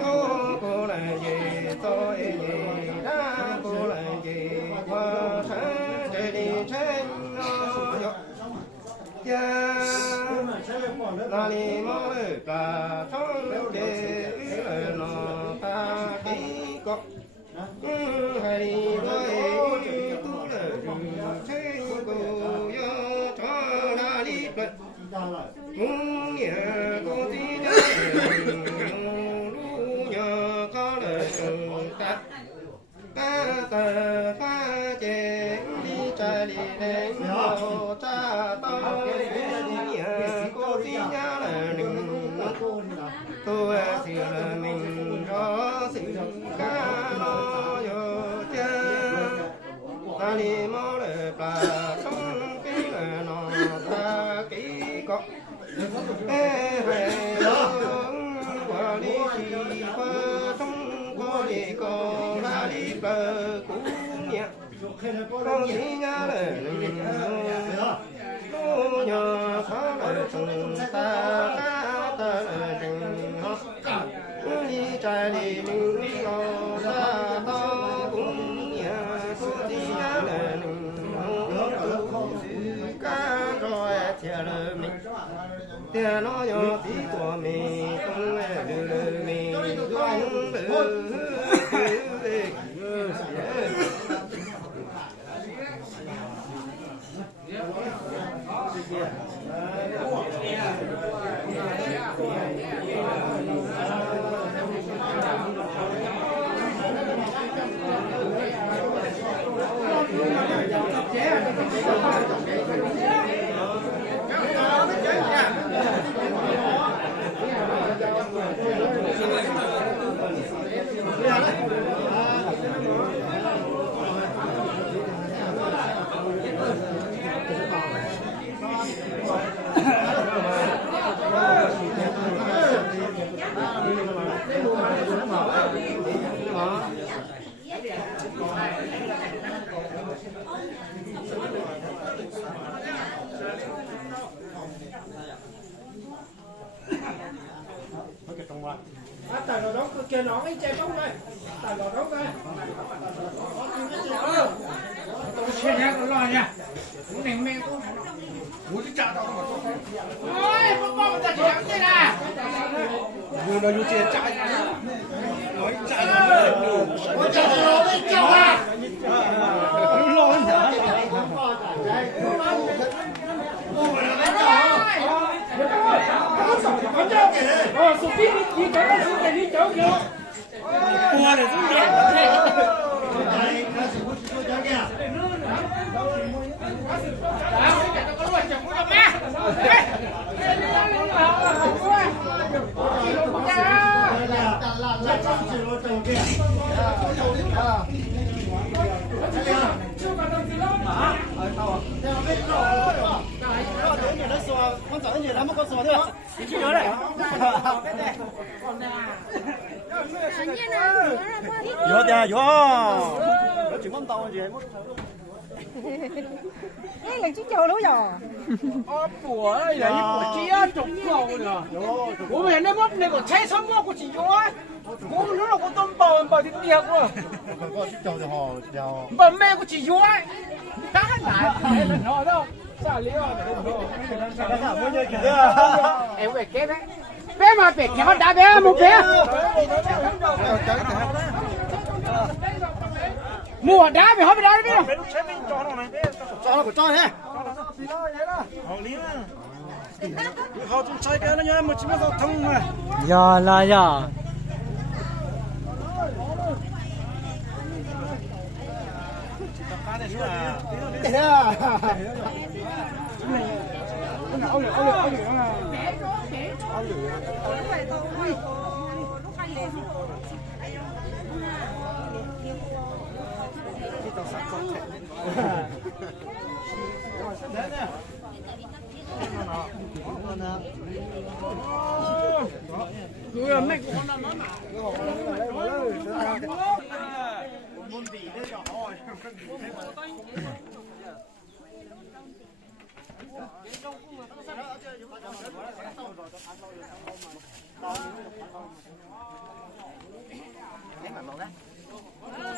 cho cô là gì tôi gì đã cô là gì qua tháng để đi trên nó cha là đi mò cả thong để nó ta kỹ có hay đi với tu là trên cô yo cho là đi bật cũng nhờ cô tí nhớ lu nhờ có lời ta ta tờ pha chè đi trái đi đến hồ cha tao cũng nhờ cô tí nhớ là đừng tôi thì là mình có sự ca lo yo cha ta đi mò để bà sống cái là nó ta kỹ có qua đi chỉ qua trong qua đi có ra đi bờ cũng nhẹ con chỉ nhớ lời nó nhờ khó lời chúng ta ta lời tình họ đi trái đi mình ngồi ra to cũng nhờ cô chỉ nhớ lời ca rồi theo lời mình tiền nó yo tí của mình không được mình không được Tại nó đó kia nó anh chạy bóng đây, tại nó đó đây. Tôi chia nhá, tôi lo nha. Cũng này mẹ tôi. Muốn đi trả tao mà tôi. Ôi, bông ta chỉ ăn thế này. Vừa nói như chia chạy. Nói chạy là đủ. Ôi chạy nó đi chào à. Lo nhá. Số phí đi chỉ có là số này đi chỗ kia. Mua để xuống điện. Đây, nó sẽ hút cho cháu kìa. Con chở gì lắm mà con sò thế ạ? Chị nhớ đấy. Vô nha, vô. Nó chỉ món tàu gì hết. Cái lần chú chờ luôn rồi. Bùa đây là bùa chia trục cầu nữa. Bố mẹ nó mất này còn cháy sống quá của chị vô á. Bố nó là con tôm bò thì tiệc rồi. Có chú chầu thì họ đèo. Bà mẹ của chị vô á. Đá lại, đây là nó đâu. Sao lý do em phải kết đấy. Bé mà phải kéo đá bé một bé. Mua đá phải hấp đá đấy biết không? Cho nó của cho thế. Họ lý mà. Họ cũng chơi cái nó nhớ một chiếc giao thông mà. Dạ là dạ. Thế à. Người mẹ của con nó mà. Môn gì thế nhỏ rồi. Hãy subscribe cho kênh Ghiền Mì Gõ để không bỏ lỡ những video hấp dẫn. bạn bảo đấy